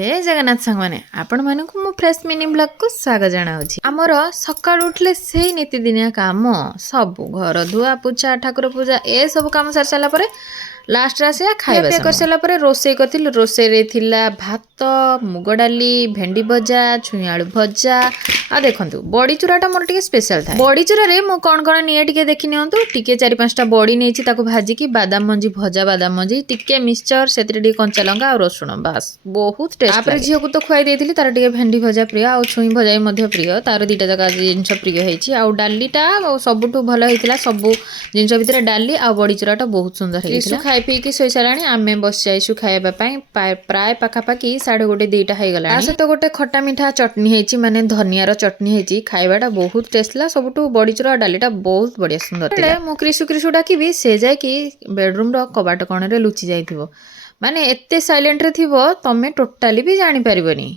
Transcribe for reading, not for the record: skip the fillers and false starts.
जय जगन्नाथ सांग मैंने आपण मानक मु फ्रेश मिनी ब्लॉग को स्वागत जनाऊँगी। आमर सकाळ उठले से नीतिदिनिया काम सब घर धुआ पूजा ठाकुर पूजा ए सब काम सारी सारा पर लास्ट आसे खाଇବା कर सारा पर रोसे करथिल। रोसे रे थिला भात मुग डाली भेंडी भजा छुई आलू भजा आ देखंतु बड़ी चूराटा मोर टिके स्पेशल था। बड़ी चूरा रे मु कोन कोन निए टिके देखि नियंतु। टिके 4-5टा बड़ी नेछि ताको भाजी की बादाम मंजी भजा बादाम मंजी टिके मिक्सचर सेतिर टिके कंचा लंका और रसुण बस बहुत टेस्ट। आपरे झियो को तो खुआई देथिली तार टिके भेंडी भजा प्रिय आ छुई भजा मध्य प्रिय तार दीटा जका जिंस प्रिय हेछि। आ डालीटा सबुठु भलो हेतिला। सब जिंस भितर डाली आ बड़ी चूराटा बहुत सुंदर हेतिला। खाई पी की सोई साराणी आमे बस जाइसु खाइबा पई प्राय पाखापाखि 1:30-2टा हो गला। आ सतो गोटे खट्टा मिठा चटनी हेछि माने धनियार चटनी हेछि। खाइबाटा बहुत टेस्ट ला। सबुठु बड़ी चूरा डालीटा बहुत बढ़िया सुंदर थिला। मु क्रिसु डाकिबी से जाय कि बेडरूम रो कबाट कोण रे लुचि जाइथिबो माने एत्ते साइलेंट रे थिबो तमे टोटाली भी जानि परिबनी।